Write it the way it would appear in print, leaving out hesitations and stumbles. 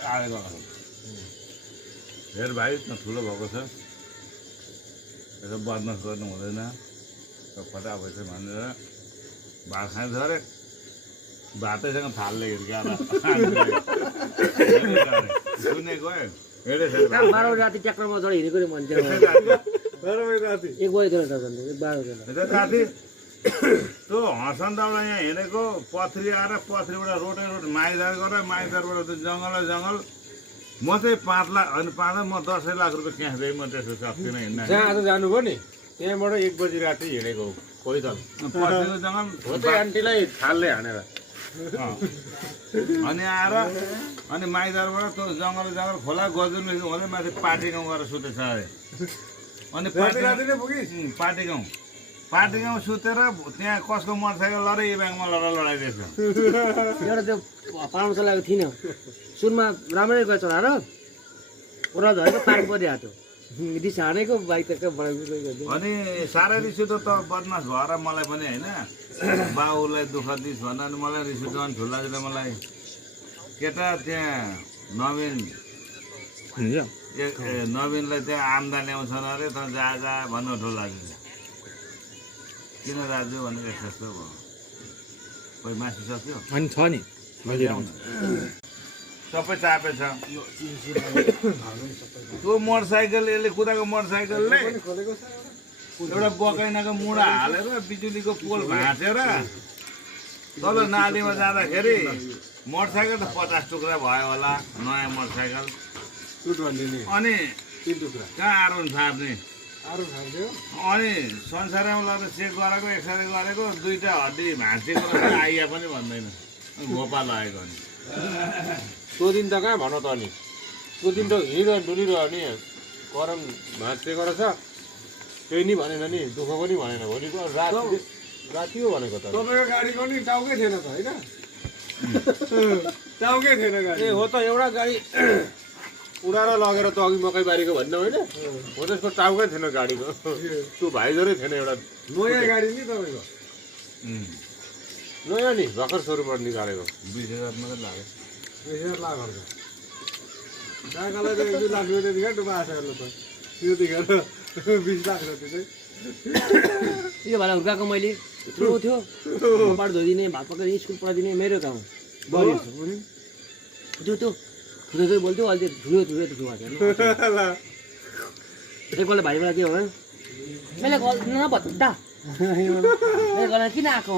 आएको हेर भाइ न ठुलो भएको छ यसो बदमास गर्नु हुँदैन फटा भएछ भनेर भात खान्छ अरे भातैसँग थालले हिर्काएर सुनेको बाह्र राति ट्र्याक्टरमा चढ हिँडेको रे मान्छे 12 बजे राति 1 बजे त 12 बजे राति त्यो हर्सन्दाबाट यहाँ हिँडेको पथरी आएर पथरीबाट रोटे माइदार गरेर माइदारबाट जङ्गल म चाहिँ 5 लाख अनि 5 म 10 लाख रुपियाँ क्यास दिएँ म त्यसो सक्दिनँ हिँड्न जहाँ आज जानुभयो नि त्यहाँबाट 1 बजी राति हिँडेको पैदल पथरीको जङ्गल हो चाहिँ आन्टीलाई थालले हानेर अनि आएर अनि माइदारबाट त्यो जङ्गल खोला गजुन हुँदै माथि पार्टी गाउँ गएर सुतेछ अरे अनि पार्टी गाउँ सुतेर त्यहाँ कसको मोटरसाइकल लडे यो ब्याङ्कमा लडाइदिएछ एउटा त्यो पाउनु चलाएको थिइनँ सुनमा राम्रै गएर चढाएर ओह्रालो झरेको पार्क परिरहेको थियो रिस हानेको बाइक त अनि साह्रै रिस उठ्यो त बदमास भएर मलाई पनि होइन बाउलाई दुःख दिस भन्दा अनि मलाई रिस उठ्यो अनि ठुलाजीले मलाई केटा त्यहाँ नवीनलाई त्यहाँ आम्दानी आउँछन् अरे त जा भन्नु ठुलाजीले किन राजु भनेर यस्तो भयो कोही मासु सक्यो अनि छ नि सबै चापे छ त्यो मोटरसाइकल यसले कुदाएको मोटरसाइकलले एउटा बकैनाको मुढा हालेर बिजुलीको पोल भाँचेर तल नालीमा जाँदाखेरि मोटरसाइकल त 50 टुक्रा भयो होला नयाँ मोटरसाइकल अनि कहाँ आरुन फाप्ने अनि संसारमा लगेर चेक गरेको एक्सरे गरेको 2टा हड्डी भाँचेको आइया पनि भन्दैन घोपा लगेको नि त्यो दिन त कहाँ भन त अनि त्यो दिन त हिँडिरह डुलिरह नि करम भाँचेको रहेछ केही नि भनेन नि दुःख पनि भनेन भोलिको राति हो भनेको त तपाईँको गाडीको नि टाउकै थिएन त होइन टाउकै थिएन गाडी ए हो त एउटा गाडी उडाएर लगेर त अघि मकै बारीको भन्नु होइन हो त्यसको टाउकै थिएन गाडीको त्यो भाइजरै थिएन एउटा नयाँ गाडी नि तपाईँको नयाँ नि भर्खर सोरुबाट निकालेको 20,000 मात्रै लाग्यो 20,000 लाखहरूको डाकालाई त 1 लाख रुपियाँ दिएर डुबा आएको त त्यो दिएर 20 लाख जति चाहिँ यो भाडा हुर्काएको मैले यत्रो थियो बाटो धोइदिने भात पकाइदिने स्कुल पढाइदिने मेरो काम बढी त्यो ठुलो बोल्थ्यो अहिले ठुलो भएको एकपल्ट भाइबाट के हो मैले नभत्ता मेरो गला किन आएको